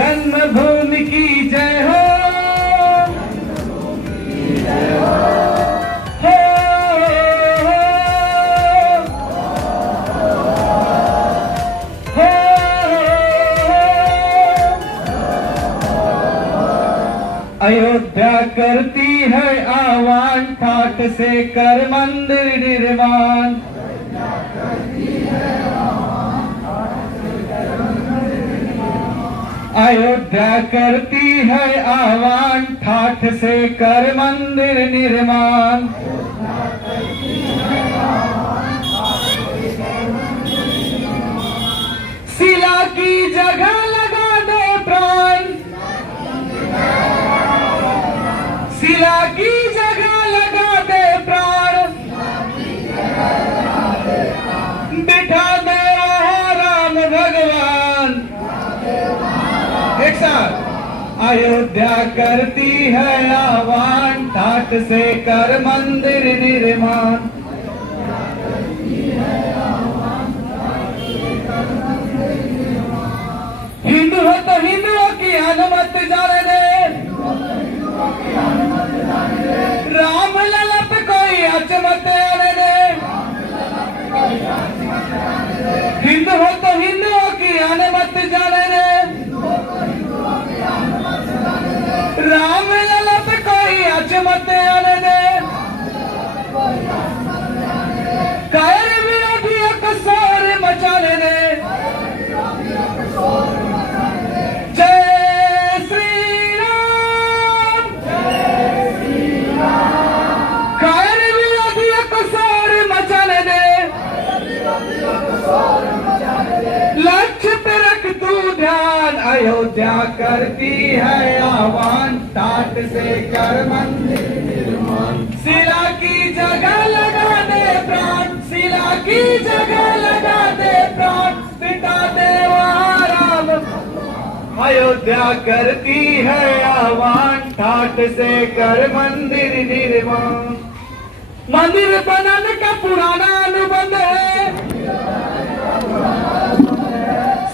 जन्मभूमि की जय हो, अयोध्या करती है आह्वान, ठाठ से कर मंदिर निर्माण। अयोध्या करती है आह्वान, ठाठ से कर मंदिर निर्माण। शिला की जगह लगा दे प्राण, शिला की जगह लगा दे प्राण, बिठा दे वहाँ राम भगवान। एक साथ, अयोध्या करती है आह्वान, ठाठ से कर मंदिर निर्माण। हिंदू हो तो हिंदुओं की अनुमत जाने दे, राम लला पे कोई अचमत आने दे। हिंदू हो तो हिंदुओं की अनुमत जाने दे, राम लला पे कोई अचमत आने दे। कायर विरोधियों को शोर मचाने दे, लक्ष्य पे रख तू ध्यान। अयोध्या करती है आह्वान, ठाठ से कर मंदिर निर्माण। शिला की जगह लगा दे प्राण, शिला की जगह लगा दे प्राण, बिठा दे वहाँ राम। अयोध्या करती है आह्वान, ठाठ से कर मंदिर निर्माण। मंदिर बनाने का पुराना अनुबंध है,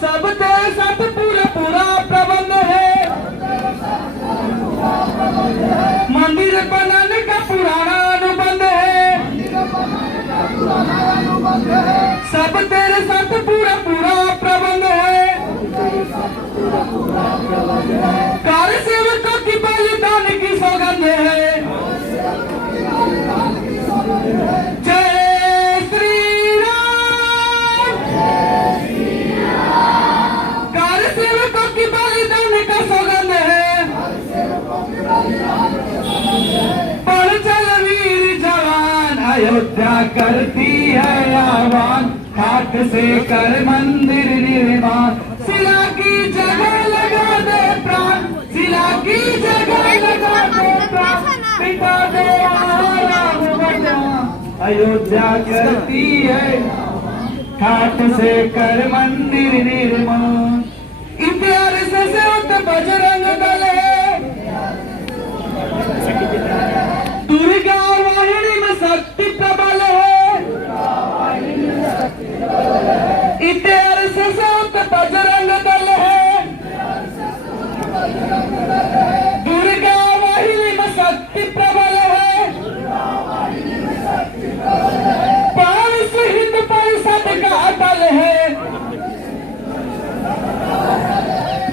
सब तेरे साथ पूरा पूरा प्रबंध है। मंदिर बनाने का पुराना अनुबंध है, सब तेरे साथ पूरा पूरा प्रबंध है। कार्य सेवकों की बलिदान की सौगंध है। अयोध्या करती है आह्वान, ठाठ से कर मंदिर निर्माण। शिला की जगह लगा दे प्राण, शिला की जगह लगा दे प्राण, बिठा दे वहाँ राम भगवान। अयोध्या करती है ठाठ से कर मंदिर निर्माण। इतिहास से उत बजरंग दल है, दुर्गा वाहिनी में शक्ति प्रबल है। इतिहास से उत बजरंग दल है, दुर्गा वाहिनी में शक्ति प्रबल है। पांच हिंद परिषद का दल है,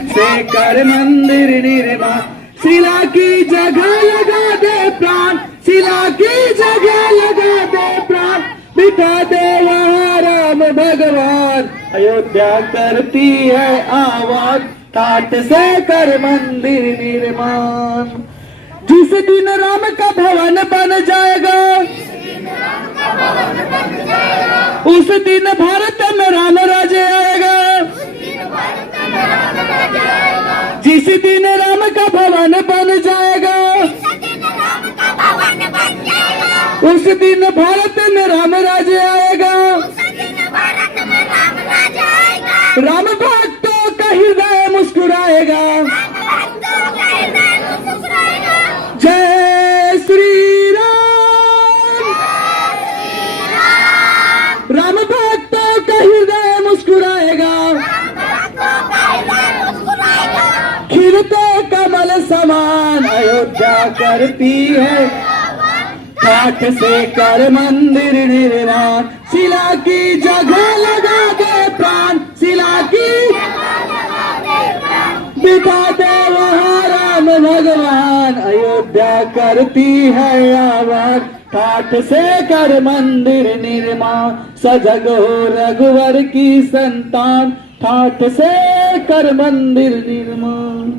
से कर मंदिर निर्माण। शिला की जगह लगा दे प्राण, शिला की जगह लगा दे प्राण, बिठा दे वहाँ राम भगवान। अयोध्या करती है आह्वान, ठाठ से कर मंदिर निर्माण। जिस दिन राम का भवन बन जाएगा, उस दिन भारत में राम राज्य आएगा। जिस दिन राम का भवन बन जाएगा, उस दिन भारत में राम राज्य आएगा। राम भक्तों का हृदय मुस्कुराएगा। जय श्री राम। राम भक्तों का हृदय मुस्कुराएगा। निर्माण अयोध्या करती है, काठ से कर मंदिर निर्माण, शिला की जगह लगा दे प्राण, शिला की बिठाते वहाँ राम भगवान, अयोध्या करती है आबाद, काठ से कर मंदिर निर्माण, सजग हो रघुवर की संतान, ठाठ से कर मंदिर निर्माण।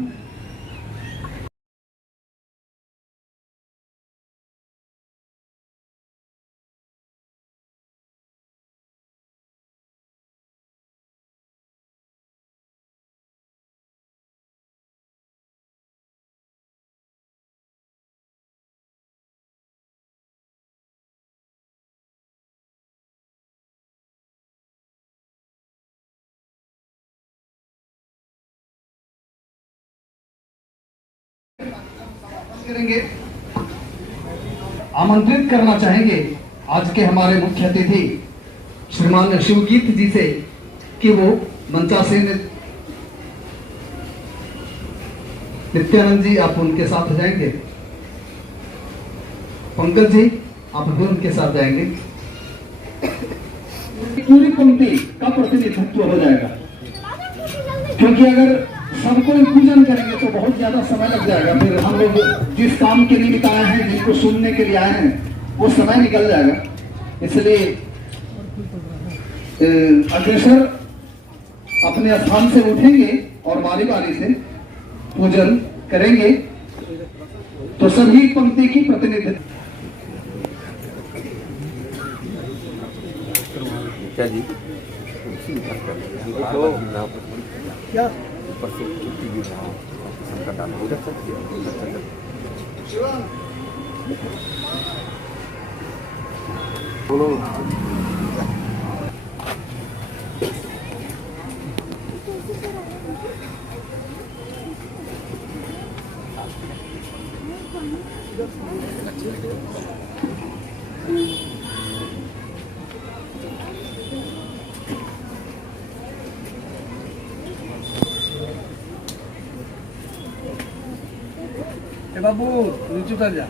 करेंगे, आमंत्रित करना चाहेंगे आज के हमारे मुख्य अतिथि श्रीमान शिवगीत जी से कि वो मंचासीन नित्यानंद जी आप उनके साथ जाएंगे, पंकज जी आप भी उनके साथ जाएंगे। पूरी पंक्ति का प्रतिनिधित्व हो जाएगा, क्योंकि अगर सबको पूजन करेंगे तो बहुत ज्यादा समय लग जाएगा, फिर हम लोग जिस काम के निमित्त आए हैं, जिसको सुनने के लिए आए हैं, वो समय निकल जाएगा। इसलिए अग्रसर अपने स्थान से उठेंगे और बारी बारी से पूजन करेंगे, तो सभी पंक्ति की प्रतिनिधित्व। क्या जी क्या बाबू नीचे उतर जा।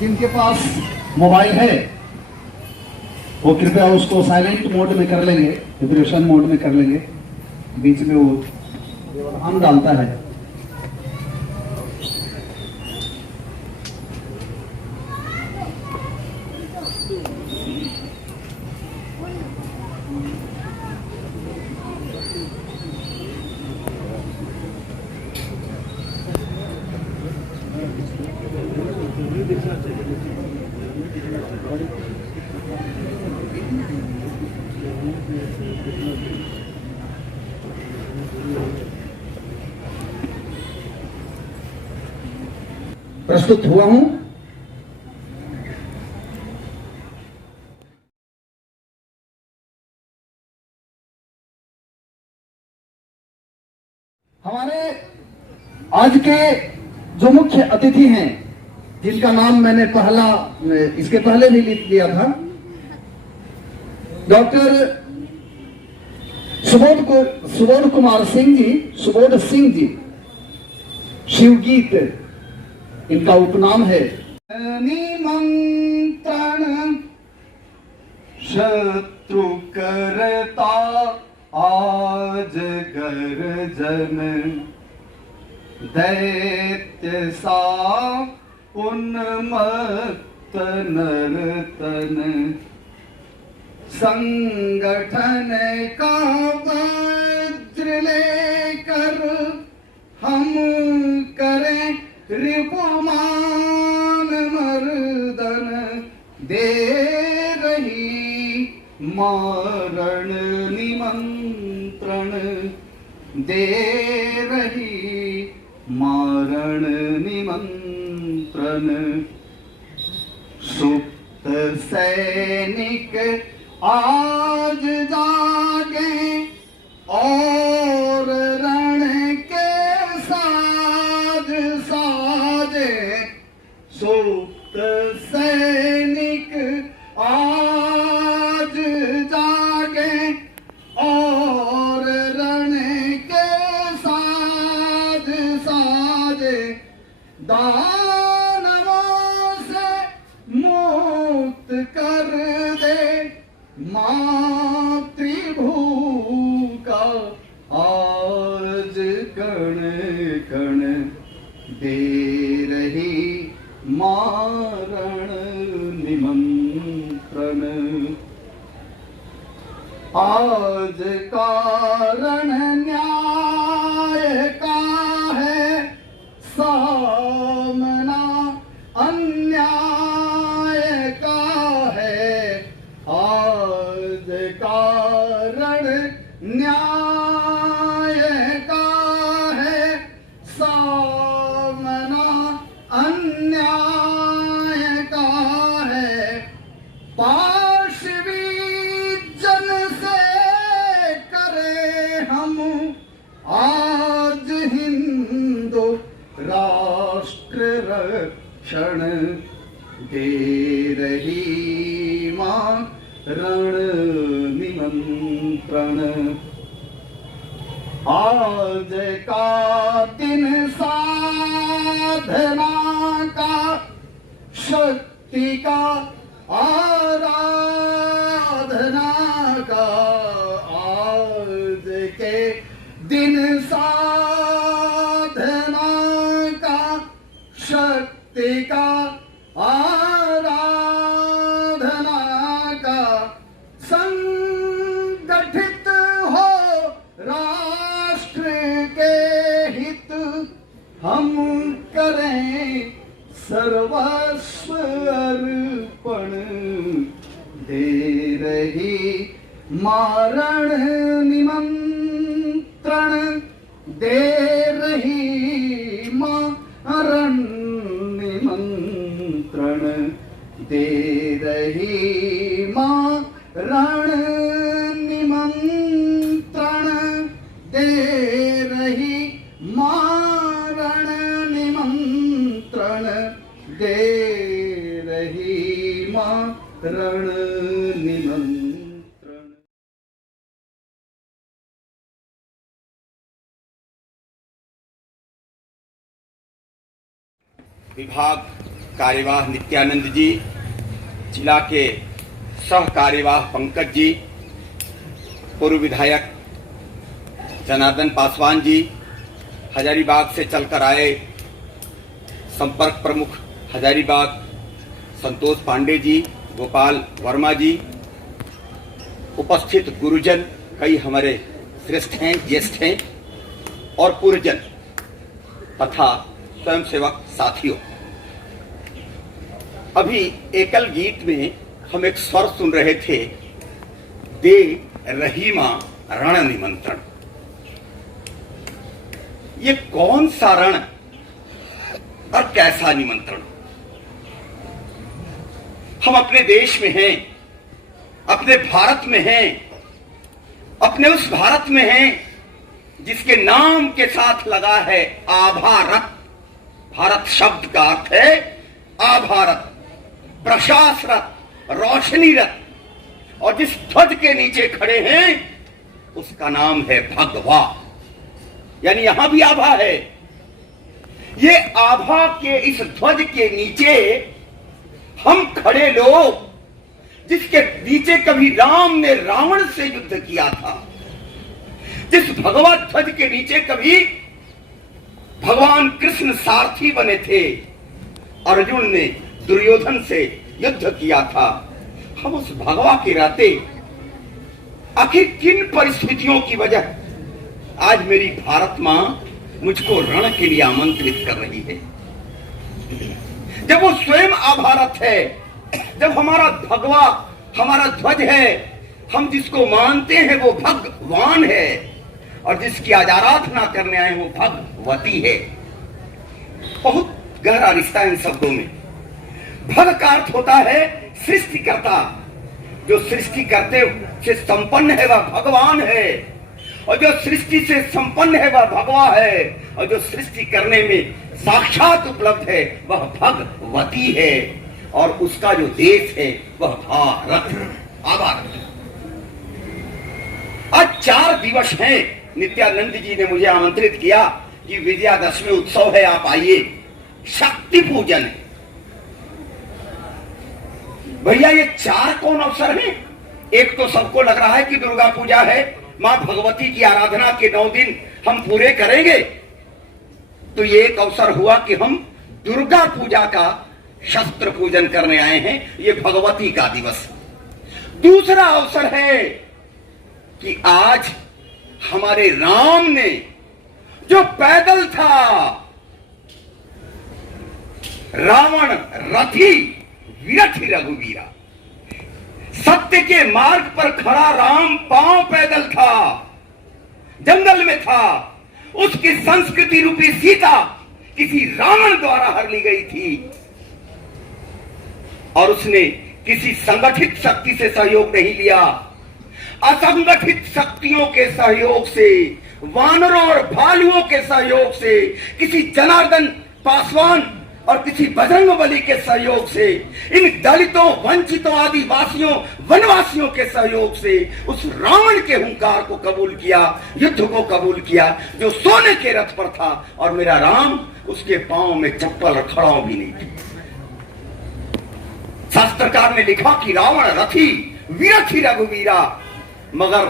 जिनके पास मोबाइल है वो कृपया उसको साइलेंट मोड में कर लेंगे, वाइब्रेशन मोड में कर लेंगे, बीच में वो व्यवधान डालता है। प्रस्तुत हुआ हूं। हमारे आज के जो मुख्य अतिथि हैं, जिनका नाम मैंने इसके पहले भी लिख दिया था, डॉक्टर सुबोध कुमार सिंह जी, शिवगीत इनका उपनाम है। निमंत्रण शत्रु करता आज गर्जन, दैत्य सा उन्मत्त नर्तन, संगठन का वज्र लेकर हम करें रिपुमान मर्दन, दे रही मारण निमंत्रण, दे रही मारण निमंत्रण। सुप्त सैनिक आज जागे और रण के साज साजे, सुप्त सैनिक आज जागे और रण के साज साजे, दानवों से मुक्त कर दे मातृभू का आज कण कण, दे रही मारण निमंत्रण। आज कारण न्याय का है सामना, अन्याय का है आज कारण न्याय का है सामना, अन्याय का है। पाशवी जन से करे हम आज हिंदू राष्ट्र रक्षण, दे रही मां रण निमंत्रण। आज का दिन साधना का, शक्ति का, आराधना का, आज के दिन साधना का, शक्ति का, आराधना का। संगठित हो राष्ट्र के हित, हम करें सर्वस्व अर्पण, दे रही मारण निमंत्रण, दे रही मारण निमंत्रण, दे रही मारण निमंत्रण, दे रही मारण निमंत्रण, दे रही मारण निमंत्रण। विभाग कार्यवाह नित्यानंद जी, जिला के सह कार्यवाह पंकज जी, पूर्व विधायक जनार्दन पासवान जी, हजारीबाग से चलकर आए संपर्क प्रमुख हजारीबाग संतोष पांडे जी, गोपाल वर्मा जी, उपस्थित गुरुजन, कई हमारे श्रेष्ठ हैं, ज्येष्ठ हैं और पूर्वजन तथा स्वयंसेवक साथियों। अभी एकल गीत में हम एक स्वर सुन रहे थे, दे रही मां रण निमंत्रण। ये कौन सा रण और कैसा निमंत्रण? हम अपने देश में हैं, अपने भारत में हैं, अपने उस भारत में हैं जिसके नाम के साथ लगा है आभारत। भारत शब्द का अर्थ है आभारत, प्रकाशरत, रोशनीरत। और जिस ध्वज के नीचे खड़े हैं उसका नाम है भगवा, यानी यहां भी आभा है। ये आभा के इस ध्वज के नीचे हम खड़े लोग, जिसके नीचे कभी राम ने रावण से युद्ध किया था, जिस भगवा ध्वज के नीचे कभी भगवान कृष्ण सारथी बने थे, अर्जुन ने दुर्योधन से युद्ध किया था, हम उस भगवा के रहते आखिर किन परिस्थितियों की वजह आज मेरी भारत मां मुझको रण के लिए आमंत्रित कर रही है? जब वो स्वयं आभारत है, जब हमारा भगवा, हमारा ध्वज है, हम जिसको मानते हैं वो भगवान है, और जिसकी आज आराधना करने आए वो भगवती है। बहुत गहरा रिश्ता है इन शब्दों में। भग का अर्थ होता है सृष्टिकर्ता। जो सृष्टि करते से संपन्न है वह भगवान है, और जो सृष्टि से संपन्न है वह भगवा है, और जो सृष्टि करने में साक्षात उपलब्ध है वह भगवती है, और उसका जो देश है वह भारत। आभार। आज 4 दिवस हैं। नित्यानंद जी ने मुझे आमंत्रित किया कि विजयादशमी उत्सव है, आप आइए, शक्ति पूजन है। भैया ये 4 कौन अवसर हैं? एक तो सबको लग रहा है कि दुर्गा पूजा है, मां भगवती की आराधना के 9 दिन हम पूरे करेंगे, तो ये एक अवसर हुआ कि हम दुर्गा पूजा का शस्त्र पूजन करने आए हैं, ये भगवती का दिवस। दूसरा अवसर है कि आज हमारे राम ने जो पैदल था, रावण रथी विरथी रघुवीरा, सत्य के मार्ग पर खड़ा राम पांव पैदल था, जंगल में था, उसकी संस्कृति रूपी सीता किसी रावण द्वारा हर ली गई थी, और उसने किसी संगठित शक्ति से सहयोग नहीं लिया, असंगठित शक्तियों के सहयोग से, वानरों और भालुओं के सहयोग से, किसी जनार्दन पासवान और किसी बजरंगबली के सहयोग से, इन दलितों, वंचितों, आदिवासियों, वनवासियों के सहयोग से उस रावण के हुंकार को कबूल किया, युद्ध को कबूल किया, जो सोने के रथ पर था, और मेरा राम उसके पांव में चप्पल खड़ाऊ भी नहीं थी। शास्त्रकार ने लिखा कि रावण रथी विरथी रघुवीरा, मगर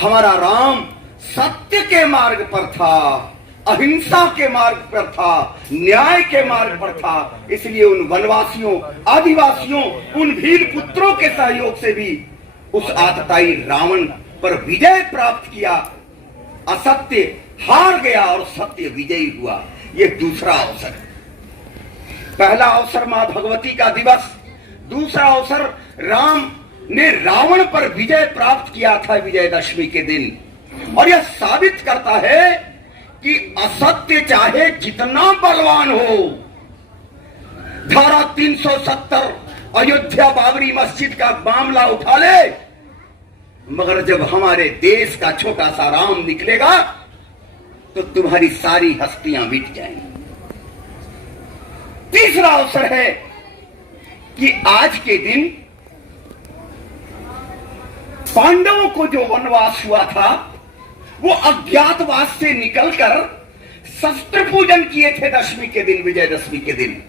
हमारा राम सत्य के मार्ग पर था, अहिंसा के मार्ग पर था, न्याय के मार्ग पर था, इसलिए उन वनवासियों, आदिवासियों, उन वीर पुत्रों के सहयोग से भी उस आतताई रावण पर विजय प्राप्त किया। असत्य हार गया और सत्य विजयी हुआ। यह दूसरा अवसर है। पहला अवसर मां भगवती का दिवस, दूसरा अवसर राम ने रावण पर विजय प्राप्त किया था विजयदशमी के दिन, और यह साबित करता है कि असत्य चाहे जितना बलवान हो, धारा 370 अयोध्या बाबरी मस्जिद का मामला उठा ले, मगर जब हमारे देश का छोटा सा राम निकलेगा तो तुम्हारी सारी हस्तियां मिट जाएंगी। तीसरा अवसर है कि आज के दिन पांडवों को जो वनवास हुआ था वो अज्ञातवास से निकलकर शस्त्र पूजन किए थे दशमी के दिन, विजयदशमी के दिन,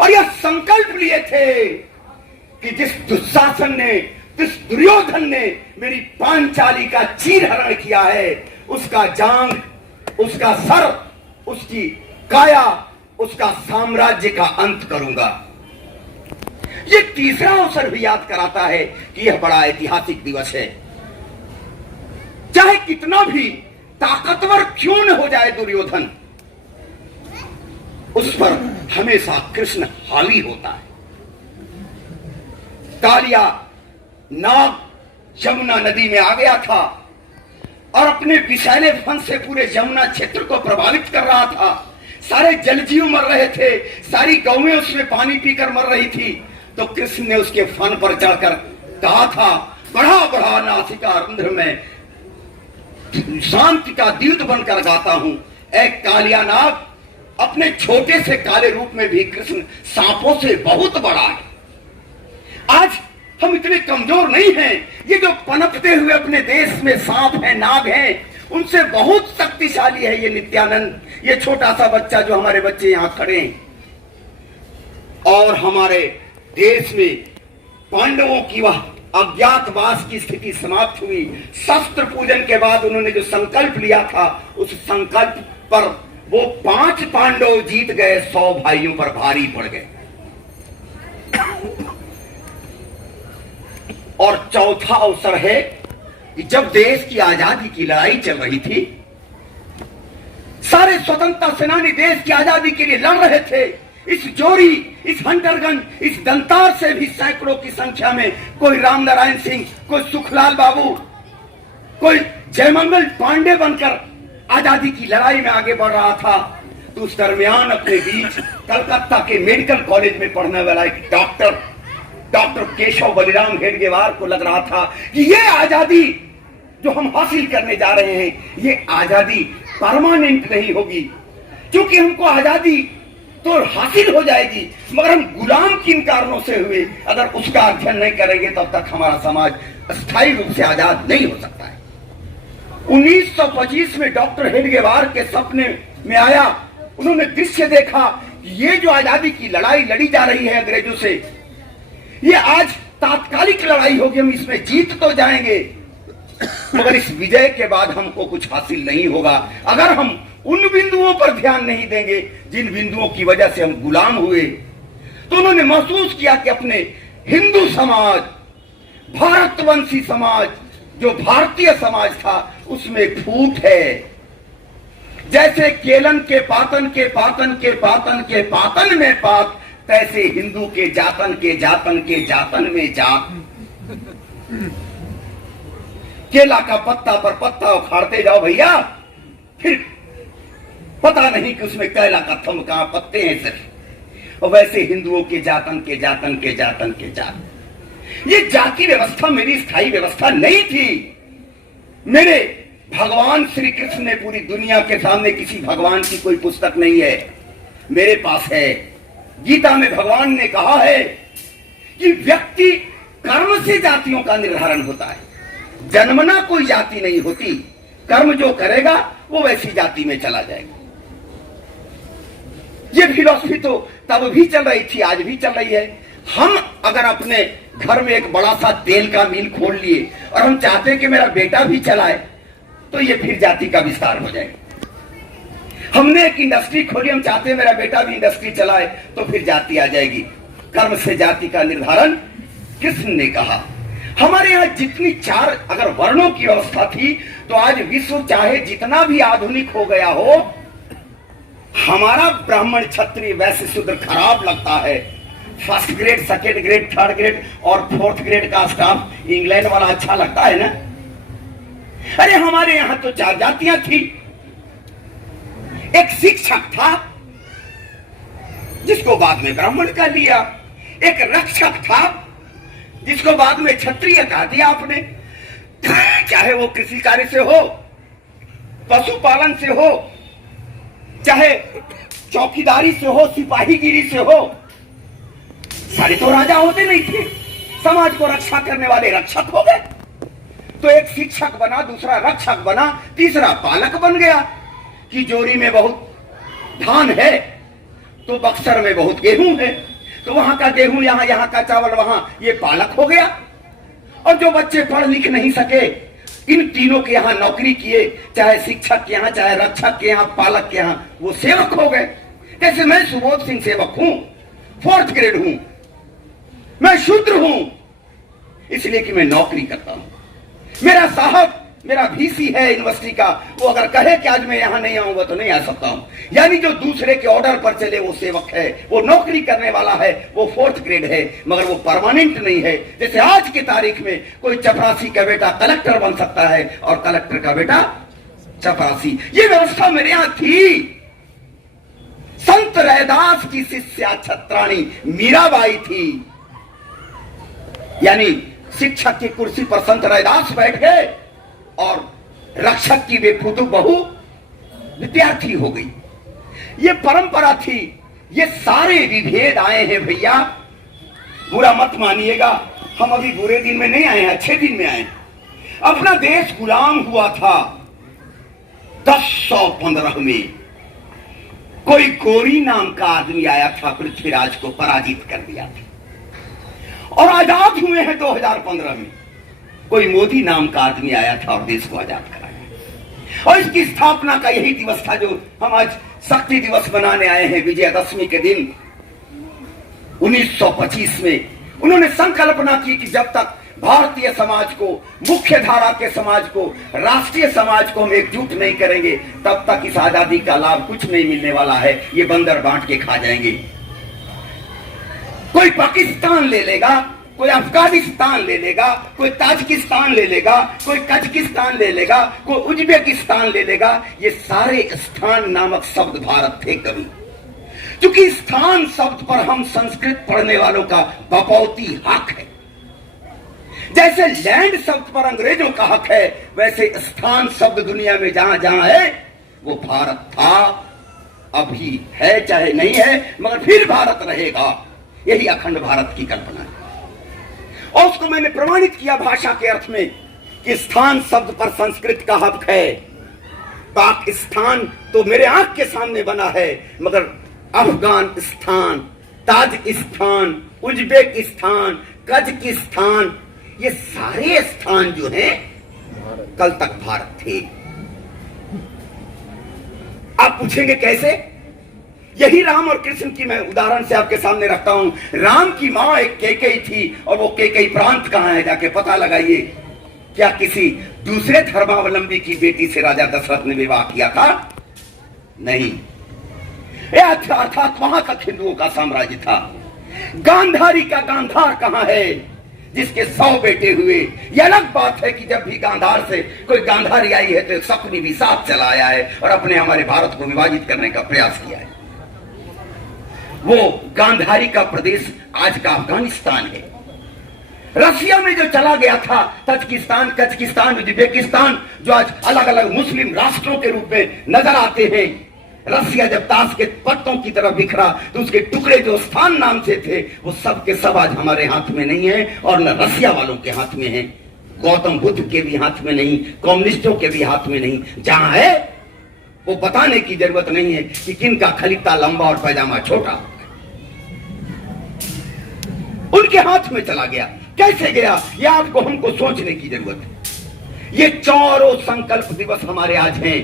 और यह संकल्प लिए थे कि जिस दुशासन ने, जिस दुर्योधन ने मेरी पांचाली का चीरहरण किया है, उसका जांग, उसका सर, उसकी काया, उसका साम्राज्य का अंत करूंगा। यह तीसरा अवसर भी याद कराता है कि यह बड़ा ऐतिहासिक दिवस है। चाहे कितना भी ताकतवर क्यों न हो जाए दुर्योधन, उस पर हमेशा कृष्ण हावी होता है। कालिया नाग यमुना नदी में आ गया था और अपने विषैले फन से पूरे यमुना क्षेत्र को प्रभावित कर रहा था। सारे जलजीव मर रहे थे, सारी गौएं उसमें पानी पीकर मर रही थी, तो कृष्ण ने उसके फन पर चढ़कर कहा था, बढ़ा बढ़ा नासिका रंध्र में शांति का द्यूत बनकर गाता हूं। एक कालिया नाग, अपने छोटे से काले रूप में भी कृष्ण सांपों से बहुत बड़ा है। आज हम इतने कमजोर नहीं हैं। ये जो पनपते हुए अपने देश में सांप हैं, नाग हैं, उनसे बहुत शक्तिशाली है ये नित्यानंद, ये छोटा सा बच्चा जो हमारे बच्चे यहां खड़े हैं। और हमारे देश में पांडवों की वह अज्ञातवास की स्थिति समाप्त हुई। शस्त्र पूजन के बाद उन्होंने जो संकल्प लिया था, उस संकल्प पर वो 5 पांडव जीत गए, 100 भाइयों पर भारी पड़ गए। और चौथा अवसर है कि जब देश की आजादी की लड़ाई चल रही थी, सारे स्वतंत्रता सेनानी देश की आजादी के लिए लड़ रहे थे। इस जोरी, इस हंटरगंज, इस दंतार से भी सैकड़ों की संख्या में कोई रामनारायण सिंह, कोई सुखलाल बाबू, कोई जयमंगल पांडे बनकर आजादी की लड़ाई में आगे बढ़ रहा था। तो उस दरमियान अपने बीच कलकत्ता के मेडिकल कॉलेज में पढ़ने वाला एक डॉक्टर केशव बलिराम हेडगेवार को लग रहा था कि ये आजादी जो हम हासिल करने जा रहे हैं, ये आजादी परमानेंट नहीं होगी, क्योंकि हमको आजादी तो हासिल हो जाएगी, मगर हम गुलाम किन कारणों से हुए, अगर उसका अध्ययन नहीं करेंगे तब तक हमारा समाज स्थायी रूप से आजाद नहीं हो सकता है। 1925 में डॉक्टर हेडगेवार के सपने में आया, उन्होंने दृश्य देखा, ये जो आजादी की लड़ाई लड़ी जा रही है अंग्रेजों से, ये आज तात्कालिक लड़ाई होगी, हम इसमें जीत तो जाएंगे, मगर इस विजय के बाद हमको कुछ हासिल नहीं होगा अगर हम उन बिंदुओं पर ध्यान नहीं देंगे जिन बिंदुओं की वजह से हम गुलाम हुए। तो उन्होंने महसूस किया कि अपने हिंदू समाज, भारतवंशी समाज, जो भारतीय समाज था, उसमें फूट है। जैसे केलन के पातन के पातन के पातन के पातन में पात, तैसे हिंदू के जातन के जातन के जातन में जात। केला का पत्ता पर पत्ता उखाड़ते जाओ भैया, फिर पता नहीं कि उसमें केला का थंब कहां, पत्ते हैं सिर्फ। और वैसे हिंदुओं के जातन के जातन के जातन के जात। ये जाति व्यवस्था मेरी स्थायी व्यवस्था नहीं थी। मेरे भगवान श्री कृष्ण ने पूरी दुनिया के सामने, किसी भगवान की कोई पुस्तक नहीं है, मेरे पास है। गीता में भगवान ने कहा है कि व्यक्ति कर्म से जातियों का निर्धारण होता है, जन्मना कोई जाति नहीं होती। कर्म जो करेगा वो वैसी जाति में चला जाएगा। ये फिलॉसफी तो तब भी चल रही थी, आज भी चल रही है। हम अगर अपने घर में एक बड़ा सा तेल का मिल खोल लिए और हम चाहते हैं कि मेरा बेटा भी चलाए, तो ये फिर जाति का विस्तार हो जाएगा। हमने एक इंडस्ट्री खोली, हम चाहते हैं मेरा बेटा भी इंडस्ट्री चलाए, तो फिर जाति आ जाएगी। कर्म से जाति का निर्धारण कृष्ण ने कहा। हमारे यहाँ जितनी चार अगर वर्णों की व्यवस्था थी, तो आज विश्व चाहे जितना भी आधुनिक हो गया हो, हमारा ब्राह्मण क्षत्रिय वैश्य शूद्र खराब लगता है। First grade, second grade, third grade और फोर्थ ग्रेड का स्टाफ इंग्लैंड वाला अच्छा लगता है ना। अरे हमारे यहां तो चार जातियां थी। एक शिक्षक था जिसको बाद में ब्राह्मण कह दिया, एक रक्षक था जिसको बाद में क्षत्रिय कह दिया आपने। चाहे वो कृषि कार्य से हो, पशुपालन से हो, चाहे चौकीदारी से हो, सिपाहीगिरी से हो, सारे तो राजा होते नहीं थे। समाज को रक्षा करने वाले रक्षक हो गए। तो एक शिक्षक बना, दूसरा रक्षक बना, तीसरा पालक बन गया। कि जोरी में बहुत धान है तो बक्सर में बहुत गेहूं है, तो वहां का गेहूं यहाँ, यहाँ का चावल वहां, ये पालक हो गया। और जो बच्चे पढ़ लिख नहीं सके, इन तीनों के यहाँ नौकरी किए, चाहे शिक्षक के यहाँ, चाहे रक्षक के यहाँ, पालक के यहाँ, वो सेवक हो गए। जैसे मैं सुबोध सिंह सेवक हूं, फोर्थ ग्रेड हूं, मैं शूद्र हूं इसलिए कि मैं नौकरी करता हूं। मेरा साहब, मेरा वीसी है यूनिवर्सिटी का, वो अगर कहे कि आज मैं यहां नहीं आऊंगा तो नहीं आ सकता हूं। यानी जो दूसरे के ऑर्डर पर चले वो सेवक है, वो नौकरी करने वाला है, वो फोर्थ ग्रेड है, मगर वो परमानेंट नहीं है। जैसे आज की तारीख में कोई चपरासी का बेटा कलेक्टर बन सकता है और कलेक्टर का बेटा चपरासी। ये व्यवस्था मेरे यहां थी। संत रैदास की शिष्या छत्राणी मीराबाई थी। यानी शिक्षक की कुर्सी पर संत रैदास बैठ गए और रक्षक की बेफुतू बहू विद्यार्थी हो गई। ये परंपरा थी। ये सारे विभेद आए हैं भैया, बुरा मत मानिएगा, हम अभी बुरे दिन में नहीं आए हैं, अच्छे दिन में आए। अपना देश गुलाम हुआ था 1015 में। कोई गोरी नाम का आदमी आया था, पृथ्वीराज को पराजित कर दिया था और आजाद हुए हैं 2015 में। कोई मोदी नाम का आदमी आया था और देश को आजाद कराया। और इसकी स्थापना का यही दिवस था जो हम आज शक्ति दिवस मनाने आए हैं, विजयदशमी के दिन 1925 में। उन्होंने संकल्पना की कि जब तक भारतीय समाज को, मुख्य धारा के समाज को, राष्ट्रीय समाज को हम एकजुट नहीं करेंगे, तब तक इस आजादी का लाभ कुछ नहीं मिलने वाला है। ये बंदर बांट के खा जाएंगे। कोई पाकिस्तान ले लेगा, कोई अफगानिस्तान ले लेगा, कोई ताजिकिस्तान ले लेगा, कोई कजाकिस्तान ले लेगा, कोई उज्बेकिस्तान ले लेगा। ये सारे स्थान नामक शब्द भारत थे कभी। क्योंकि स्थान शब्द पर हम संस्कृत पढ़ने वालों का बपौती हक है। जैसे लैंड शब्द पर अंग्रेजों का हक है, वैसे स्थान शब्द दुनिया में जहां जहां है वो भारत था, अभी है चाहे नहीं है, मगर फिर भारत रहेगा। यही अखंड भारत की कल्पना है। और उसको मैंने प्रमाणित किया भाषा के अर्थ में कि स्थान शब्द पर संस्कृत का हक है। पाकिस्तान तो मेरे आंख के सामने बना है, मगर अफगानिस्तान, ताजिकिस्तान, उज्बेकिस्तान, कजाकिस्तान, ये सारे स्थान जो हैं कल तक भारत थे। आप पूछेंगे कैसे? यही राम और कृष्ण की मैं उदाहरण से आपके सामने रखता हूं। राम की मां एक कैकेयी थी, और वो कैकेयी प्रांत कहां है जाके पता लगाइए। क्या किसी दूसरे धर्मावलंबी की बेटी से राजा दशरथ ने विवाह किया था? नहीं। अर्थात वहां तक हिंदुओं का साम्राज्य था। गांधारी का गांधार कहां है जिसके 100 बेटे हुए? यह अलग बात है कि जब भी गांधार से कोई गांधारी आई है तो शकुनी भी साथ चला आया है और अपने हमारे भारत को विभाजित करने का प्रयास किया है। वो गांधारी का प्रदेश आज का अफगानिस्तान है। रसिया में जो चला गया था ताजिकिस्तान, कजाकिस्तान, उज्बेकिस्तान, जो आज अलग अलग मुस्लिम राष्ट्रों के रूप में नजर आते हैं। रसिया जब ताश के पत्तों की तरफ बिखरा तो उसके टुकड़े जो स्थान नाम से थे वो सब के सब आज हमारे हाथ में नहीं है, और न रसिया वालों के हाथ में है, गौतम बुद्ध के भी हाथ में नहीं, कम्युनिस्टों के भी हाथ में नहीं। जहां है वो बताने की जरूरत नहीं है कि किनका खलीता लंबा और पैजामा छोटा। उनके हाथ में चला गया। कैसे गया ये आपको हमको सोचने की जरूरत है। ये चारों संकल्प दिवस हमारे आज हैं।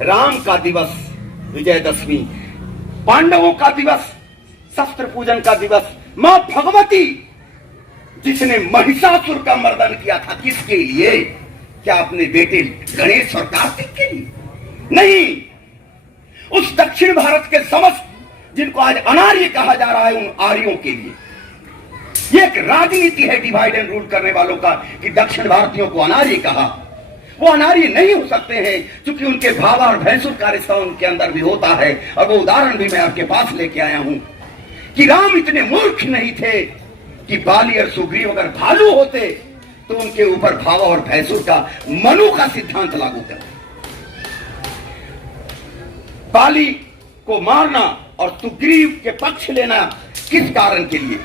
राम का दिवस विजयदशमी, पांडवों का दिवस शस्त्र पूजन का दिवस, मां भगवती जिसने महिषासुर का मर्दन किया था, किसके लिए? क्या अपने बेटे गणेश और कार्तिक के लिए? नहीं, उस दक्षिण भारत के समस्त जिनको आज अनार्य कहा जा रहा है उन आर्यों के लिए। ये एक राजनीति है डिवाइड एंड रूल करने वालों का कि दक्षिण भारतीयों को अनार्य कहा। वो अनार्य नहीं हो सकते हैं क्योंकि उनके भावा और भैंसुर का रिश्ता उनके अंदर भी होता है। और वो उदाहरण भी मैं आपके पास लेके आया हूं कि राम इतने मूर्ख नहीं थे कि बाली और सुग्रीव अगर भालू होते तो उनके ऊपर भावा और भैंसुर का मनु का सिद्धांत लागू कर। बाली को मारना और सुग्रीव के पक्ष लेना किस कारण के लिए?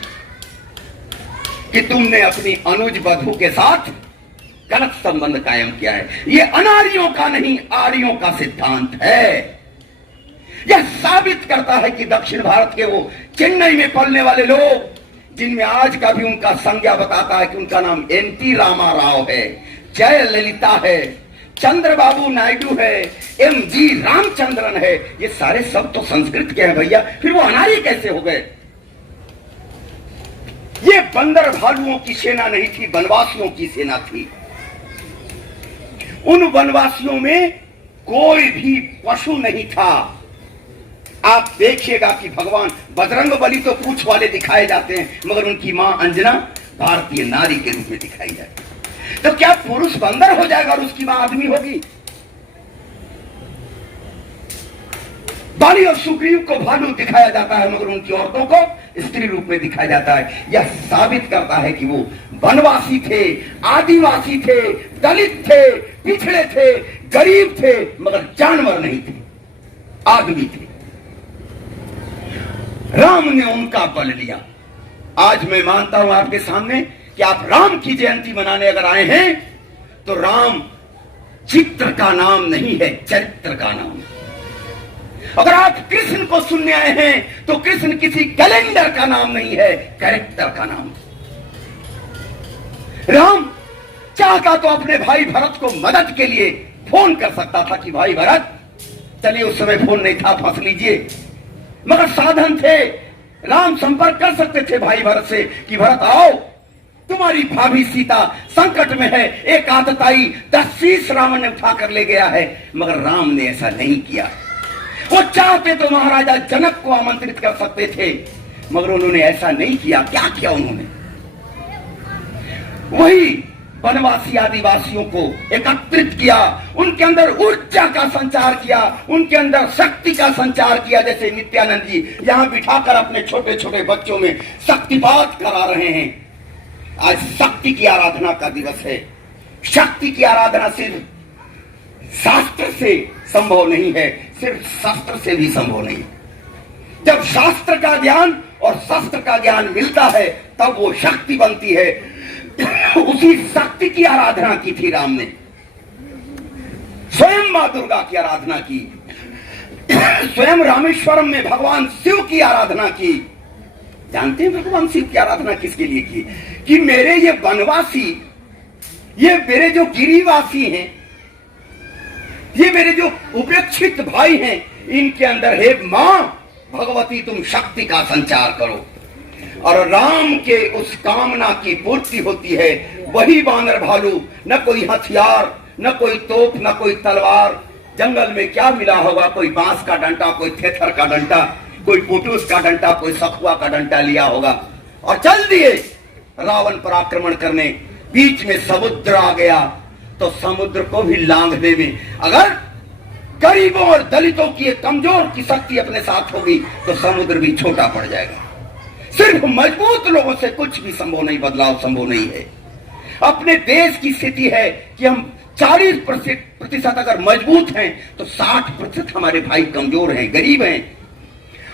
कि तुमने अपनी अनुज बधू के साथ गलत संबंध कायम किया है। यह अनार्यों का नहीं, आर्यों का सिद्धांत है। यह साबित करता है कि दक्षिण भारत के वो चेन्नई में पलने वाले लोग जिनमें आज का भी उनका संज्ञा बताता है कि उनका नाम एन.टी. रामा राव है, जय ललिता है, चंद्रबाबू नायडू है, एम.जी. रामचंद्रन है, ये सारे सब तो संस्कृत के हैं भैया। फिर वो अनार्य कैसे हो गए? ये बंदर भालुओं की सेना नहीं थी, वनवासियों की सेना थी। उन वनवासियों में कोई भी पशु नहीं था। आप देखिएगा कि भगवान बजरंगबली तो पूंछ वाले दिखाए जाते हैं, मगर उनकी मां अंजना भारतीय नारी के रूप में दिखाई जाती है। तो क्या पुरुष बंदर हो जाएगा और उसकी मां आदमी होगी? बाली और सुग्रीव को भालू दिखाया जाता है, मगर उनकी औरतों को स्त्री रूप में दिखाया जाता है। यह साबित करता है कि वो वनवासी थे, आदिवासी थे, दलित थे, पिछड़े थे, गरीब थे, मगर जानवर नहीं थे, आदमी थे। राम ने उनका बल लिया। आज मैं मानता हूं आपके सामने कि आप राम की जयंती मनाने अगर आए हैं तो राम चित्र का नाम नहीं है, चरित्र का नाम है। अगर आप कृष्ण को सुनने आए हैं तो कृष्ण किसी कैलेंडर का नाम नहीं है, कैरेक्टर का नाम है। राम चाहता तो अपने भाई भरत को मदद के लिए फोन कर सकता था कि भाई भरत, चलिए उस समय फोन नहीं था, फंस लीजिए, मगर साधन थे। राम संपर्क कर सकते थे भाई भरत से कि भरत आओ, तुम्हारी भाभी सीता संकट में है, एक आतताई 10 शीश रावण ने उठाकर ले गया है, मगर राम ने ऐसा नहीं किया। वो चाहते तो महाराजा जनक को आमंत्रित कर सकते थे, मगर उन्होंने ऐसा नहीं किया। क्या किया उन्होंने? वही वनवासी आदिवासियों को एकत्रित किया, उनके अंदर ऊर्जा का संचार किया, उनके अंदर शक्ति का संचार किया। जैसे नित्यानंद जी यहां बिठाकर अपने छोटे छोटे बच्चों में शक्तिपात करा रहे हैं। आज शक्ति की आराधना का दिवस है। शक्ति की आराधना सिर्फ शास्त्र से संभव नहीं है, सिर्फ शस्त्र से भी संभव नहीं। जब शास्त्र का ज्ञान और शस्त्र का ज्ञान मिलता है तब वो शक्ति बनती है। उसी शक्ति की आराधना की थी राम ने, स्वयं मां दुर्गा की आराधना की, स्वयं रामेश्वरम में भगवान शिव की आराधना की। जानते हैं भगवान शिव की आराधना किसके लिए की? कि मेरे ये वनवासी, ये मेरे जो गिरिवासी हैं, ये मेरे जो उपेक्षित भाई हैं, इनके अंदर हे मां भगवती तुम शक्ति का संचार करो। और राम के उस कामना की पूर्ति होती है। वही बानर भालू, न कोई हथियार, न कोई तोप, न कोई तलवार। जंगल में क्या मिला होगा? कोई बांस का डंडा, कोई थेथर का डंडा, कोई पुटूस का डंडा, कोई सखुआ का डंडा लिया होगा और चल दिए रावण पर आक्रमण करने। बीच में समुद्र आ गया तो समुद्र को भी लांघने में अगर गरीबों और दलितों की एक कमजोर की शक्ति अपने साथ होगी तो समुद्र भी छोटा पड़ जाएगा। सिर्फ मजबूत लोगों से कुछ भी संभव नहीं, बदलाव संभव नहीं है। अपने देश की स्थिति है कि हम 40% अगर मजबूत हैं तो 60% हमारे भाई कमजोर हैं, गरीब हैं।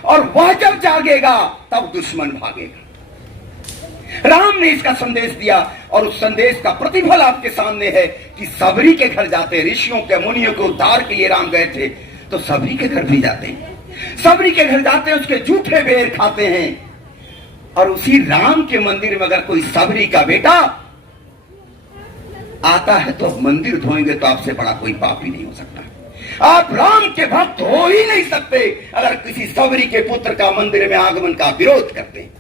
और वह जब जागेगा तब दुश्मन भागेगा। राम ने इसका संदेश दिया और उस संदेश का प्रतिफल आपके सामने है कि सबरी के घर जाते, ऋषियों के मुनियों के उद्धार के लिए राम गए थे तो सबरी के घर भी जाते हैं। सबरी के घर जाते हैं, उसके जूठे बेर खाते हैं। और उसी राम के मंदिर में अगर कोई सबरी का बेटा आता है तो मंदिर धोएंगे तो आपसे बड़ा कोई पाप ही नहीं हो सकता। आप राम के भक्त हो ही नहीं सकते अगर किसी सबरी के पुत्र का मंदिर में आगमन का विरोध करते हैं।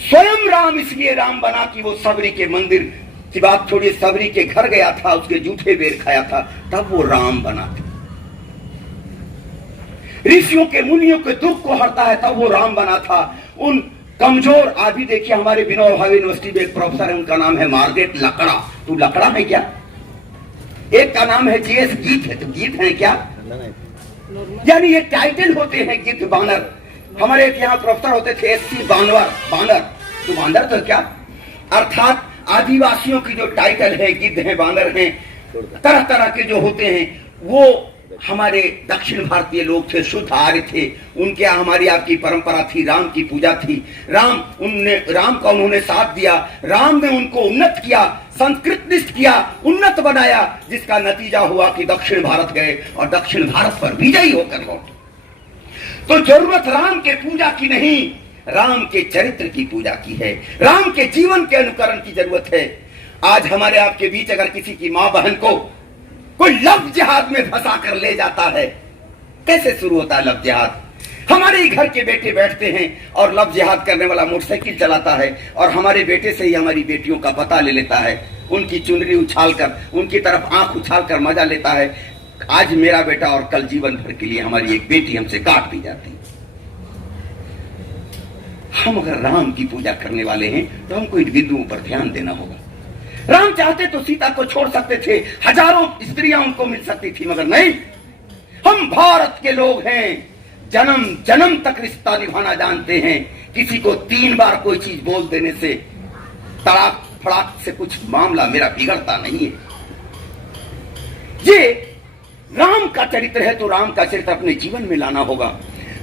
स्वयं राम इसलिए राम बना कि वो सबरी के मंदिर की बात छोड़िए, सबरी के घर गया था, उसके जूठे बेर खाया था, तब वो राम बना था। ऋषियों के मुनियों के दुख को हरता है तब वो राम बना था। उन कमजोर आदि देखिए, हमारे विनोबा भावे यूनिवर्सिटी में एक प्रोफेसर है, उनका नाम है मार्गरेट लकड़ा। तू लकड़ा है क्या? एक का नाम है जीएस गीत है, तो गीत है क्या? यानी ये टाइटल होते हैं गीत बानर। हमारे एक यहाँ प्रोफेसर होते थे एससी बानवर, बानर। तो बानर तो क्या? अर्थात आदिवासियों की जो टाइटल है, गिद्ध है, बानर हैं, तरह तरह के जो होते हैं, वो हमारे दक्षिण भारतीय लोग थे, शुद्ध आर्य थे। उनके यहाँ हमारी आपकी परंपरा थी, राम की पूजा थी। राम का उन्होंने साथ दिया। राम ने उनको उन्नत किया, संस्कृतनिष्ठ किया, उन्नत बनाया, जिसका नतीजा हुआ कि दक्षिण भारत गए और दक्षिण भारत पर विजयी होकर लौटे। तो जरूरत राम के पूजा की नहीं, राम के चरित्र की पूजा की है। राम के जीवन के अनुकरण की जरूरत है। आज हमारे आपके बीच अगर किसी की मां बहन को कोई लव जिहाद में फंसा कर ले जाता है, कैसे शुरू होता है लव जिहाद? हमारे ही घर के बेटे बैठते हैं और लव जिहाद करने वाला मोटरसाइकिल चलाता है और हमारे बेटे से ही हमारी बेटियों का पता ले लेता है, उनकी चुनरी उछालकर, उनकी तरफ आंख उछालकर मजा लेता है। आज मेरा बेटा और कल जीवन भर के लिए हमारी एक बेटी हमसे काट दी जाती है। हम अगर राम की पूजा करने वाले हैं तो हमको इन बिंदुओं पर ध्यान देना होगा। राम चाहते तो सीता को छोड़ सकते थे, हजारों स्त्रियां उनको मिल सकती थी, मगर नहीं। हम भारत के लोग हैं, जन्म जन्म तक रिश्ता निभाना जानते हैं। किसी को 3 बार कोई चीज बोल देने से, तड़ाक फड़ाक से कुछ मामला मेरा बिगड़ता नहीं है। ये राम का चरित्र है तो राम का चरित्र अपने जीवन में लाना होगा।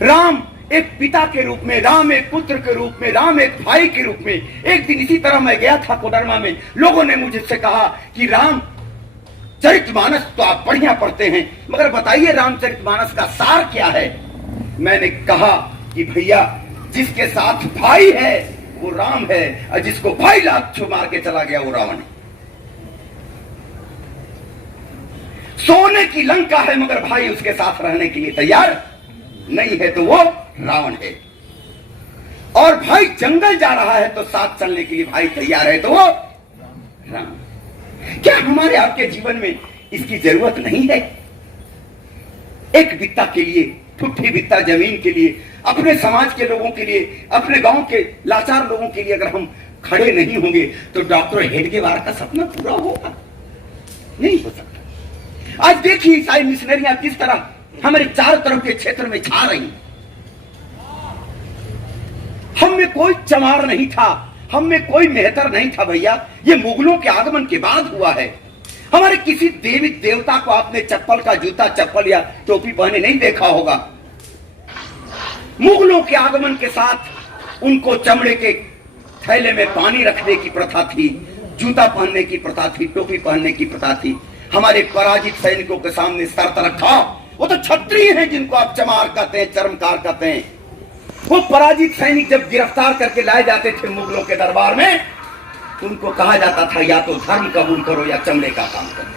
राम एक पिता के रूप में, राम एक पुत्र के रूप में, राम एक भाई के रूप में। एक दिन इसी तरह मैं गया था कोडरमा में, लोगों ने मुझसे कहा कि राम चरितमानस तो आप बढ़िया पढ़ते हैं, मगर बताइए रामचरितमानस का सार क्या है? मैंने कहा कि भैया, जिसके साथ भाई है वो राम है और जिसको भाई लात छू मार के चला गया वो रावण है। सोने की लंका है मगर भाई उसके साथ रहने के लिए तैयार नहीं है तो वो रावण है। और भाई जंगल जा रहा है तो साथ चलने के लिए भाई तैयार है तो वो राम। क्या हमारे आपके जीवन में इसकी जरूरत नहीं है? एक बित्ता के लिए, ठुट्ठी बित्ता जमीन के लिए, अपने समाज के लोगों के लिए, अपने गांव के लाचार लोगों के लिए अगर हम खड़े नहीं होंगे तो डॉक्टर हेडगेवार का सपना पूरा होगा? नहीं हो सकता। आज देखिए ईसाई मिशनरियां किस तरह हमारे चारों तरफ के क्षेत्र में छा रही। हम में कोई चमार नहीं था, हम में कोई मेहतर नहीं था भैया। ये मुगलों के आगमन के बाद हुआ है। हमारे किसी देवी देवता को आपने चप्पल का जूता, चप्पल या टोपी पहने नहीं देखा होगा। मुगलों के आगमन के साथ उनको चमड़े के थैले में पानी रखने की प्रथा थी, जूता पहनने की प्रथा थी, टोपी पहनने की प्रथा थी। हमारे पराजित सैनिकों के सामने शर्त रखा, वो तो क्षत्रिय हैं जिनको आप चमार कहते हैं, चर्मकार कहते हैं। वो पराजित सैनिक जब गिरफ्तार करके लाए जाते थे मुगलों के दरबार में, तो उनको कहा जाता था या तो धर्म कबूल करो या चमड़े का काम करो।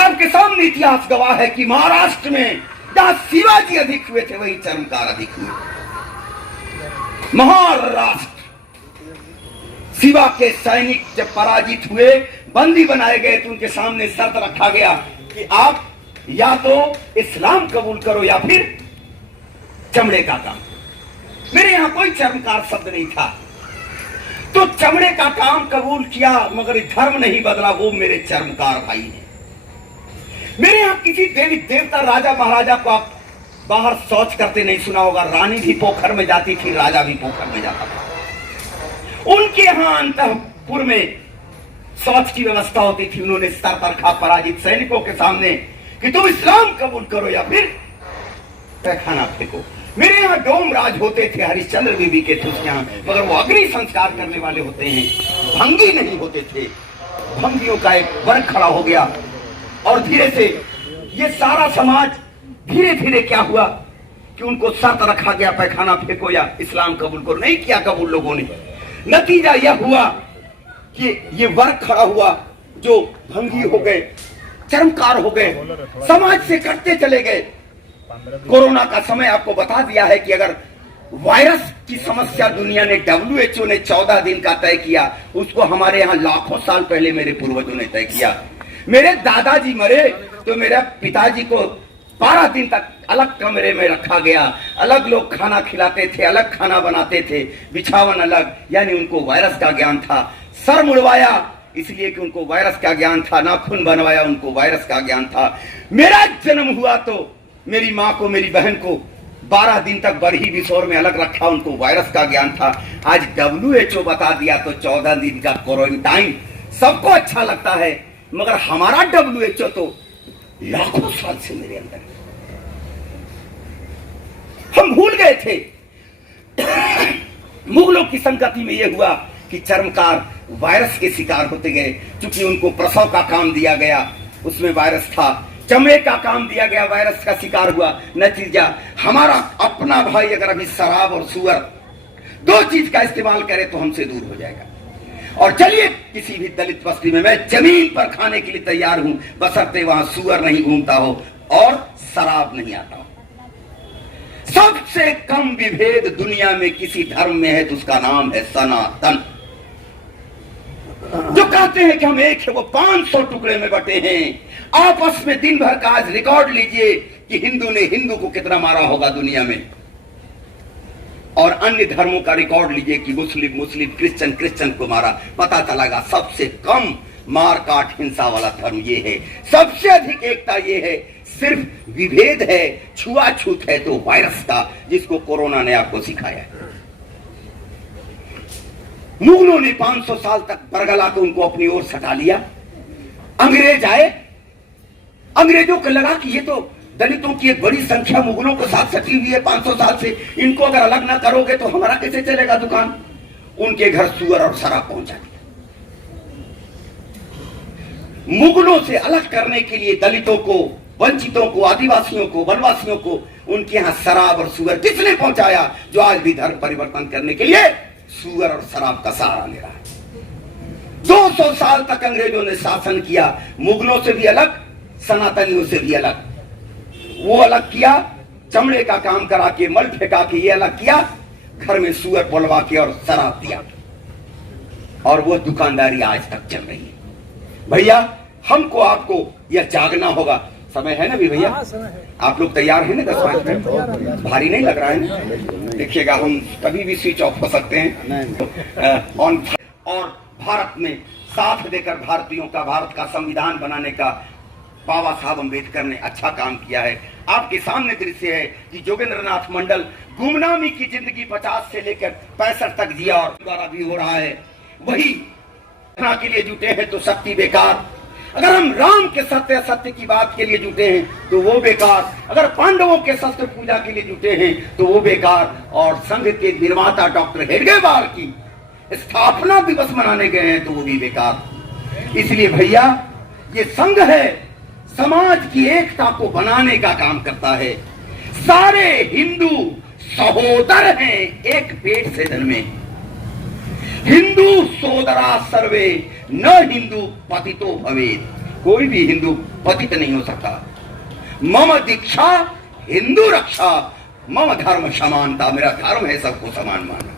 आपके सामने इतिहास गवाह है कि महाराष्ट्र में जहां शिवाजी अधिक हुए थे वही चर्मकार अधिक हुए। महाराष्ट्र शिवा के सैनिक जब पराजित हुए, बंदी बनाए गए, तो उनके सामने शर्त रखा गया कि आप या तो इस्लाम कबूल करो या फिर चमड़े का काम। मेरे यहां कोई चर्मकार शब्द नहीं था, तो चमड़े का काम कबूल किया, मगर धर्म नहीं बदला। वो मेरे चर्मकार भाई ने। मेरे यहां किसी देवी देवता, राजा महाराजा को आप बाहर शौच करते नहीं सुना होगा। रानी भी पोखर में जाती थी, राजा भी पोखर में जाता था। उनके यहां अंतःपुर में शौच की व्यवस्था होती थी। उन्होंने शर्त रखा पराजित सैनिकों के सामने कि तुम इस्लाम कबूल करो या फिर पैखाना फेंको। मेरे यहाँ डोम राज होते थे, हरिश्चंद्र बीबी के थे यहाँ, मगर वो अग्नि संस्कार करने वाले होते हैं, भंगी नहीं होते थे। भंगियों का एक वर्ग खड़ा हो गया और धीरे से ये सारा समाज धीरे धीरे क्या हुआ कि उनको शर्त रखा गया पैखाना फेंको या इस्लाम कबूल करो। नहीं किया कबूल लोगों ने। नतीजा यह हुआ कि ये वर्ग खड़ा हुआ जो भंगी हो गए, चरमकार हो गए, समाज से कटते चले गए। कोरोना का समय आपको बता दिया है कि अगर वायरस की समस्या दुनिया ने, WHO ने 14 दिन का तय किया, उसको हमारे यहाँ लाखों साल पहले मेरे पूर्वजों ने तय किया। मेरे दादाजी मरे तो मेरे पिताजी को 12 दिन तक अलग कमरे में रखा गया। अलग लोग खाना खिलाते थे, अलग खाना बनाते थे, बिछावन अलग, यानी उनको वायरस का ज्ञान था। सर मुड़वाया इसलिए कि उनको वायरस का ज्ञान था। नाखून बनवाया, उनको वायरस का ज्ञान था। मेरा जन्म हुआ तो मेरी माँ को, मेरी बहन को 12 दिन तक बरही बिसौर में अलग रखा, उनको वायरस का ज्ञान था। आज WHO बता दिया तो 14 दिन का क्वारंटाइन सबको अच्छा लगता है, मगर हमारा WHO तो लाखों साल से मेरे अंदर है। हम भूल गए थे। मुगलों की संगति में यह हुआ कि चर्मकार वायरस के शिकार होते गए, क्योंकि उनको प्रसव का काम दिया गया, उसमें वायरस था। चमड़े का काम दिया गया, वायरस का शिकार हुआ। नतीजा हमारा अपना भाई अगर अभी शराब और सुअर दो चीज का इस्तेमाल करे तो हमसे दूर हो जाएगा। और चलिए किसी भी दलित बस्ती में मैं जमीन पर खाने के लिए तैयार हूं, बशर्ते वहां सुअर नहीं घूमता हो और शराब नहीं आता हो। सबसे कम विभेद दुनिया में किसी धर्म में है तो उसका नाम है सनातन। जो कहते हैं कि हम एक है, वो 500 टुकड़े में बटे हैं। आपस में दिन भर का आज रिकॉर्ड लीजिए कि हिंदू ने हिंदू को कितना मारा होगा दुनिया में, और अन्य धर्मों का रिकॉर्ड लीजिए कि मुस्लिम मुस्लिम, क्रिश्चियन क्रिश्चियन को मारा। पता चलेगा सबसे कम मार काट हिंसा वाला धर्म ये है। सबसे अधिक एकता ये है। सिर्फ विभेद है, छुआछूत है तो वायरस का, जिसको कोरोना ने आपको सिखाया है। मुगलों ने 500 साल तक बरगला को उनको अपनी ओर सटा लिया। अंग्रेज आए, अंग्रेजों को लगा कि ये तो दलितों की एक बड़ी संख्या मुगलों के साथ सटी हुई है 500 साल से, इनको अगर अलग ना करोगे तो हमारा कैसे चलेगा दुकान। उनके घर सुअर और शराब पहुंचा दिया। मुगलों से अलग करने के लिए दलितों को, वंचितों को, आदिवासियों को, वनवासियों को उनके यहां शराब और सुअर किसने पहुंचाया? जो आज भी धर्म परिवर्तन करने के लिए सुअर और शराब का सहारा ले रहा है। 200 साल तक अंग्रेजों ने शासन किया, मुगलों से भी अलग, सनातनियों से भी अलग। वो अलग किया चमड़े का काम करा के, मल फेंका के ये अलग किया, घर में सुअर बोलवा के और शराब दिया, और वो दुकानदारी आज तक चल रही है। भैया हमको आपको यह जागना होगा। समय है ना भी भैया? आप लोग तैयार हैं ना? 10 मिनट भारी नहीं लग रहा है ना? देखिएगा, हम कभी भी स्विच ऑफ हो सकते हैं ऑन। और भारत में साथ देकर भारतीयों का, भारत का संविधान बनाने का बाबा साहब अम्बेडकर ने अच्छा काम किया है। आपके सामने दृश्य है कि जोगेंद्र नाथ मंडल गुमनामी की जिंदगी 50 से लेकर 65 तक जिया, और द्वारा भी हो रहा है। वही के लिए जुटे हैं तो शक्ति बेकार। अगर हम राम के सत्य सत्य की बात के लिए जुटे हैं तो वो बेकार। अगर पांडवों के शस्त्र पूजा के लिए जुटे हैं तो वो बेकार। और संघ के निर्माता डॉक्टर हेडगेवार की स्थापना दिवस मनाने गए हैं तो वो भी बेकार। इसलिए भैया ये संघ है, समाज की एकता को बनाने का काम करता है। सारे हिंदू सहोदर हैं, एक पेट से जन्मे। हिंदू सोदरा सर्वे न हिंदू पतितो भवेत्। कोई भी हिंदू पतित नहीं हो सकता। मम दीक्षा हिंदू रक्षा, मम धर्म समानता। मेरा धर्म है सबको समान मानना।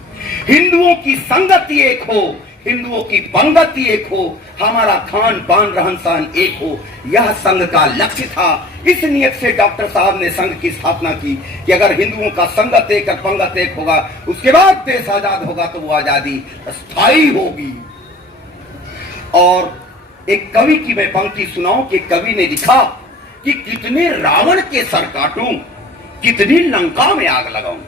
हिंदुओं की संगति एक हो, हिंदुओं की पंगति एक हो, हमारा खान पान रहन सहन एक हो, यह संघ का लक्ष्य था। इस नियत से डॉक्टर साहब ने संघ की स्थापना की कि अगर हिंदुओं का संगत एक और पंगत एक होगा, उसके बाद देश आजाद होगा तो वो आजादी स्थायी होगी। और एक कवि की मैं पंक्ति सुनाऊं कि कवि ने लिखा कि कितने रावण के सर काटूं, कितनी लंका में आग लगाऊं।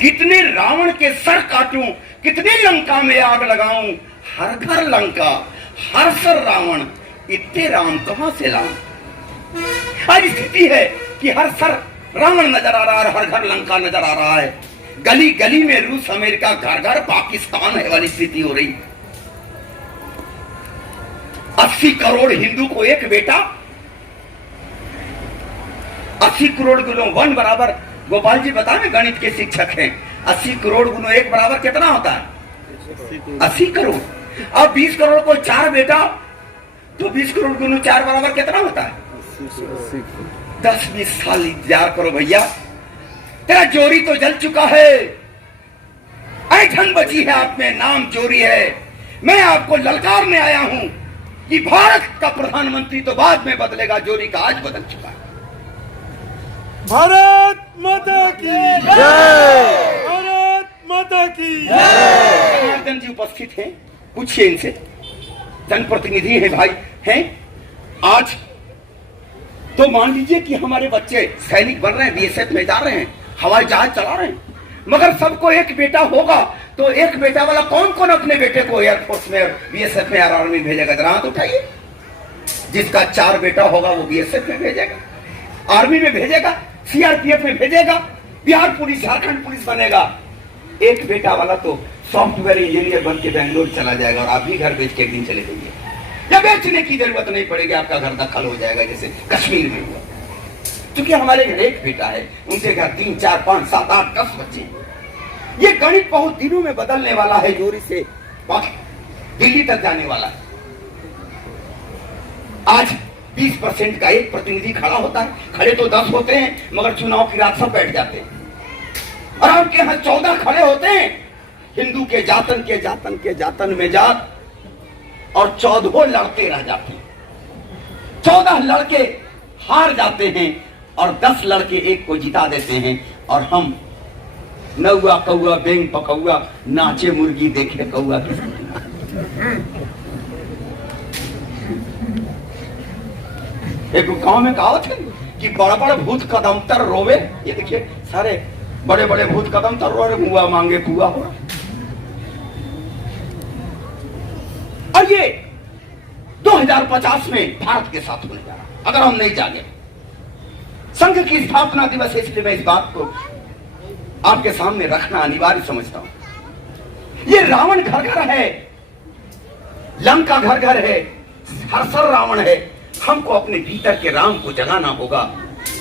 कितने रावण के सर काटूं, कितनी लंका में आग लगाऊं। हर घर लंका, हर सर रावण, इतने राम कहां से लाऊं। आज स्थिति है कि हर सर रावण नजर आ रहा है, हर घर लंका नजर आ रहा है। गली गली में रूस, अमेरिका, घर घर पाकिस्तान है वाली स्थिति हो रही। 80 करोड़ हिंदू को एक बेटा, 80 करोड़ गुणों 1 बराबर। गोपाल जी बता रहे, गणित के शिक्षक हैं। 80 करोड़ गुणों 1 बराबर कितना होता है? 80 करोड़। अब 20 करोड़ को 4 बेटा तो 20 करोड़ गुणों 4 बराबर कितना होता है? 10-20 साल इंतजार करो भैया, तेरा जोरी तो जल चुका है। ऐठन बची है आप में, नाम चोरी है। मैं आपको ललकारने आया हूं कि भारत का प्रधानमंत्री तो बाद में बदलेगा, जोरी का आज बदल चुका है। भारत माता की जय, भारत माता की जय। जनार्दन जी उपस्थित हैं, पूछिए इनसे, जनप्रतिनिधि है भाई हैं। आज तो मान लीजिए कि हमारे बच्चे सैनिक बन रहे हैं, बीएसएफ में जा रहे हैं, हवाई जहाज चला रहे हैं, मगर सबको एक बेटा होगा तो एक बेटा वाला कौन कौन अपने बेटे को एयरफोर्स में, बीएसएफ में, आर्मी में भेजेगा? जरा हाथ उठाइए। जिसका 4 बेटा होगा वो बीएसएफ में भेजेगा, आर्मी में भेजेगा, सीआरपीएफ में भेजेगा, बिहार पुलिस, झारखंड पुलिस बनेगा। एक बेटा वाला तो सॉफ्टवेयर इंजीनियर बन के बेंगलोर चला जाएगा और आप भी घर बेच के एक दिन चले जाइए, या बेचने की जरूरत नहीं पड़ेगी, आपका घर दखल हो जाएगा जैसे कश्मीर में हुआ। क्योंकि हमारे घर एक बेटा है, उनसे घर 3, 4, 5, 7, 8, 10 बच्चे। ये गणित बहुत दिनों में बदलने वाला है, जोरी से दिल्ली तक जाने वाला है। आज 20% का एक प्रतिनिधि खड़ा होता है, खड़े तो 10 होते हैं, मगर चुनाव की रात सब बैठ जाते हैं। और आपके यहाँ 14 खड़े होते हैं, हिंदू के जातन के जातन के जातन में जात, और 14 लड़ते रह जाते हैं। 14 लड़के हार जाते हैं और 10 लड़के एक को जिता देते हैं। और हम नौआ कौआ बेंग पकौआ, नाचे मुर्गी देखे कौआ के। एक गांव में कहावत है कि बड़ा बड़ा भूत कदम तर रोवे। ये देखिए सारे बड़े बड़े भूत कदम तर रो रहे, मुआ मांगे कुआ हो रहा। और ये 2050 में भारत के साथ होने जा रहा अगर हम नहीं जागे। संघ की स्थापना दिवस है, इसलिए मैं इस बात को आपके सामने रखना अनिवार्य समझता हूं। ये रावण घर घर है, लंका घर घर है, हरसर रावण है। हमको अपने भीतर के राम को जगाना होगा।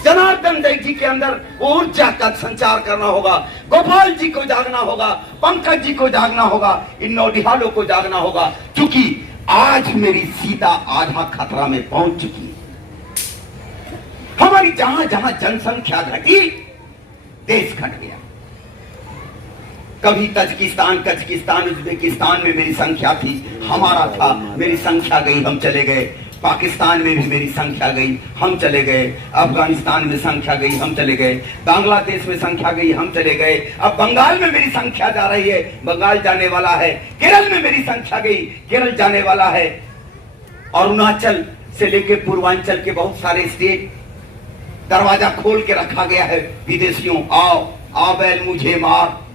जनार्दन जी के अंदर ऊर्जा का संचार करना होगा, गोपाल जी को जागना होगा, पंकज जी को जागना होगा, इन नौनिहालों को जागना होगा। क्योंकि आज मेरी सीता आधा खतरा में पहुंच चुकी है। हमारी जहां जहां जनसंख्या घटी, देश घट गया। कभी कजाकिस्तान उज्बेकिस्तान में मेरी संख्या थी, हमारा था, मेरी संख्या गई, हम चले गए। पाकिस्तान में भी मेरी संख्या गई, हम चले गए। अफगानिस्तान में संख्या गई, हम चले गए। बांग्लादेश में संख्या गई, हम चले गए। अब बंगाल में मेरी संख्या जा रही है, बंगाल जाने वाला है। केरल में मेरी संख्या गई, केरल जाने वाला है। अरुणाचल से लेके पूर्वांचल के बहुत सारे स्टेट, दरवाजा खोल के रखा गया है, विदेशियों आओ, आओ बैल मुझे मार।